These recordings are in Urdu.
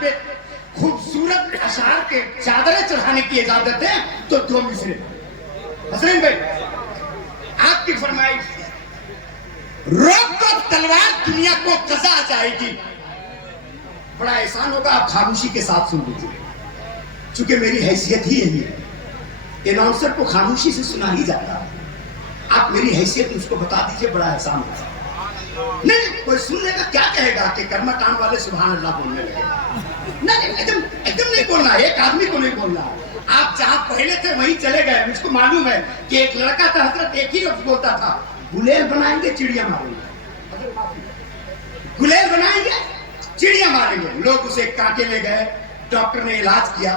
پہ خوبصورت اشعار کے چادریں چڑھانے کی اجازت ہے تو 2 مصرے. حسین بھائی آپ کی فرمائش. روک تو تلوار دنیا کو قضا آ جائے گی. بڑا احسان ہوگا آپ خاموشی کے ساتھ سن لیجیے چونکہ میری حیثیت ہی یہی ہے. اناؤنسر کو خاموشی سے سنا ہی جاتا ہے. آپ میری حیثیت اس کو بتا دیجئے, بڑا احسان ہوگا. نہیں کوئی سن لے گا کیا کہے گا کہ کرما ٹان والے سبحان اللہ بولنے لگے. نہیں ایک دم نہیں بولنا, ایک آدمی کو نہیں بولنا. آپ جہاں پہلے تھے وہیں چلے گئے. مجھ کو معلوم ہے کہ ایک لڑکا تھا حضرت ایک ہی لفظ بولتا تھا, گلیل بنائیں گے چڑیا ماریں گے. گلیل بنائیں گے چڑیا ماریں گے. لوگ اسے کانٹے لے گئے, ڈاکٹر نے علاج کیا.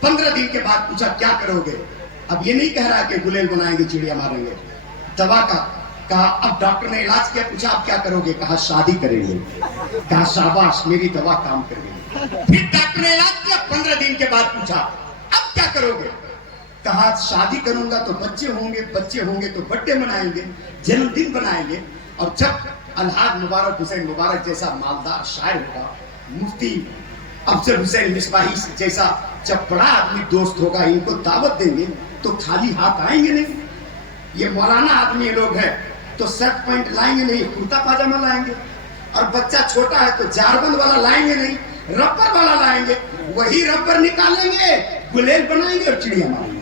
15 دن کے بعد پوچھا کیا کرو گے. اب یہ نہیں کہہ رہا کہ گلیل بنائیں گے چڑیا ماریں گے, دوا کا کہا. اب ڈاکٹر نے علاج کیا, پوچھا اب کیا کرو گے, کہا شادی کریں گے. کہا شاباش میری دوا کام کر گئی. پھر ڈاکٹر نے علاج کیا, 15 دن کے بعد پوچھا اب کیا کرو گے. کہا شادی کروں گا تو بچے ہوں گے, بچے ہوں گے تو برتھ ڈے منائیں گے, جنم دن بنائیں گے. اور جب الحاج مبارک حسین مبارک جیسا مالدار شاعر ہوگا, مفتی افضل حسین مصباحی جیسا جب بڑا آدمی دوست ہوگا, ان کو دعوت دیں گے تو خالی ہاتھ آئیں گے نہیں. یہ مولانا آدمی لوگ ہیں تو شرٹ پینٹ لائیں گے نہیں, کرتا پاجامہ لائیں گے. اور بچہ چھوٹا ہے تو جاربند والا لائیں گے نہیں, ربر والا لائیں گے. وہی ربر نکالیں گے, گلیل بنائیں گے اور چڑیا ماریں گے.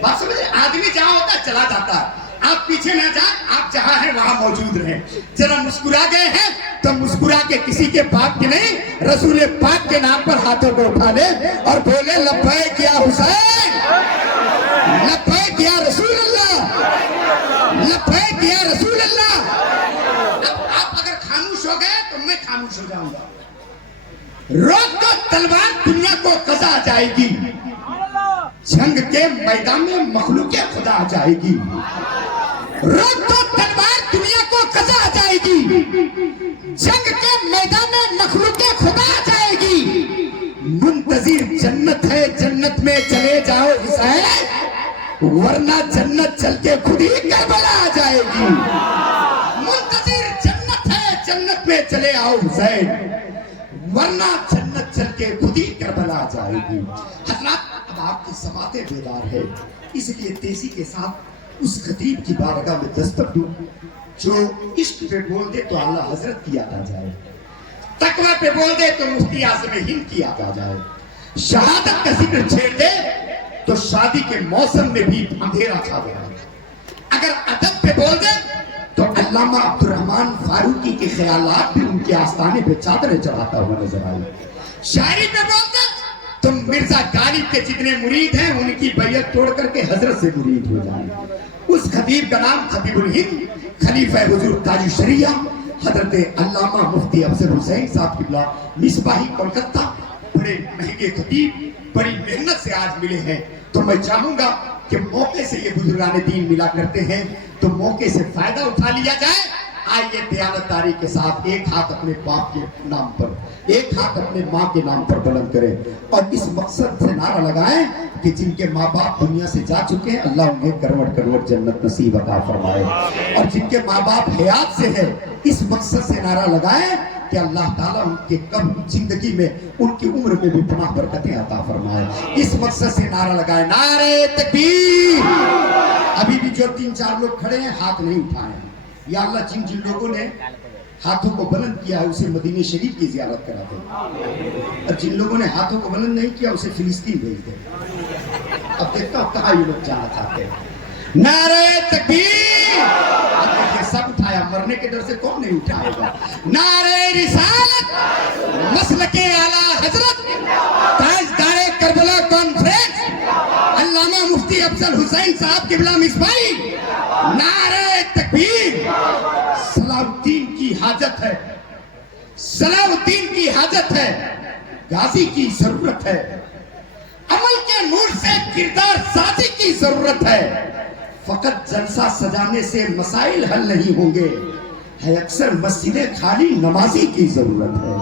بات سمجھے, آدمی جہاں ہوتا ہے چلا جاتا ہے. آپ پیچھے نہ جائیں, آپ جہاں ہیں وہاں موجود رہیں. ذرا مسکرا گئے ہیں تو مسکرا کے کسی کے پاک کے نہیں, رسول پاک کے نام پر ہاتھوں کو اٹھا لے اور بولے لبیک یا حسین, لبیک یا رسول اللہ, لبیک یا رسول اللہ. اب آپ اگر خاموش ہو گئے تو میں خاموش ہو جاؤں گا. روک تو تلوار دنیا کو قضا آ جائے گی. جنگ کے میدان میں مخلوق خدا آ جائے گی. روک تو تلوار دنیا کو قضا آ جائے گی. جنگ کے میدان میں مخلوق خدا آ جائے گی. منتظر جنت ہے, جنت میں چلے جاؤ حسین, ورنہ جنت چل کے خود ہی کربلا آ جائے گی. منتظر جنت ہے, جنت میں چلے آؤ حسین, ورنہ جنت چل کے خود ہی کربلا آ جائے گی. حضرات اب آپ کی سماعتیں بیدار ہے, اس لیے تیزی کے ساتھ اس خطیب کی بارگاہ میں دستک دوں جو عشق پہ بول دے تو اعلیٰ حضرت کی یاد آ جائے, تقویٰ پہ بول دے تو مفتی اعظم ہند کی یاد آ جائے, شہادت کا ذکر چھیڑ دے تو شادی کے موسم میں بھی اندھیرا چھا جائے, اگر ادب پہ بول دے تو علامہ عبد الرحمن فاروقی کے خیالات بھی ان کے آستانے پہ چادریں چڑھاتا ہوا نظر آئے, شاعری پہ بول دے تو مرزا غالب کے جتنے مرید ہیں ان کی بیعت توڑ کر کے حضرت سے مرید ہو جائیں. اس خطیب کا نام خطیب الہند, خلیفہ حضور تاج شریعہ حضرت علامہ مفتی افضل حسین صاحب قبلہ مصباحی کولکتہ. بڑے مہنگے خطیب بڑی محنت سے آج ملے ہیں, تو میں چاہوں گا کہ موقع سے یہ بزرگان دین ملا کرتے ہیں تو موقع سے فائدہ اٹھا لیا جائے. آئیے دیانتداری کے ساتھ ایک ہاتھ اپنے باپ کے نام پر, ایک ہاتھ اپنے ماں کے نام پر بلند کریں اور اس مقصد سے نعرہ لگائیں کہ جن کے ماں باپ دنیا سے جا چکے ہیں اللہ انہیں کروڑ کروڑ جنت نصیب عطا فرمائے, اور جن کے ماں باپ حیات سے ہیں اس مقصد سے نعرہ لگائیں کہ اللہ تعالیٰ ان کے کم زندگی میں ان کی عمر میں بھی پناہ برکتیں عطا فرمائے. اس مقصد سے نعرہ لگائیں, نعرہ تکبیر. ابھی بھی جو 3-4 لوگ کھڑے ہیں ہاتھ نہیں اٹھائے ہیں, یا اللہ جن جن لوگوں نے ہاتھوں کو بلند کیا ہے اسے مدینہ شریف کی زیارت کرا دے, اور جن لوگوں نے ہاتھوں کو بلند نہیں کیا اسے فلسطین بھیج دے. اب دیکھتا ہوں کہاں یہ لوگ جانا چاہتے ہیں. نعرہ تکبیر. اب دیکھیں سب اٹھایا, مرنے کے ڈر سے کون نہیں اٹھائے گا. نعرہ رسالت, مسلک اعلیٰ حضرت, تاجدار کربلا کانفرنس علامہ مفتی افضل حسین صاحب قبلہ مصباحی. نعرہ تکبیر. صلاح الدین کی حاجت ہے, صلاح الدین کی حاجت ہے, غازی کی ضرورت ہے, عمل کے نور سے کردار سازی کی ضرورت ہے. فقط جلسہ سجانے سے مسائل حل نہیں ہوں گے, ہے اکثر مسجدیں خالی نمازی کی ضرورت ہے.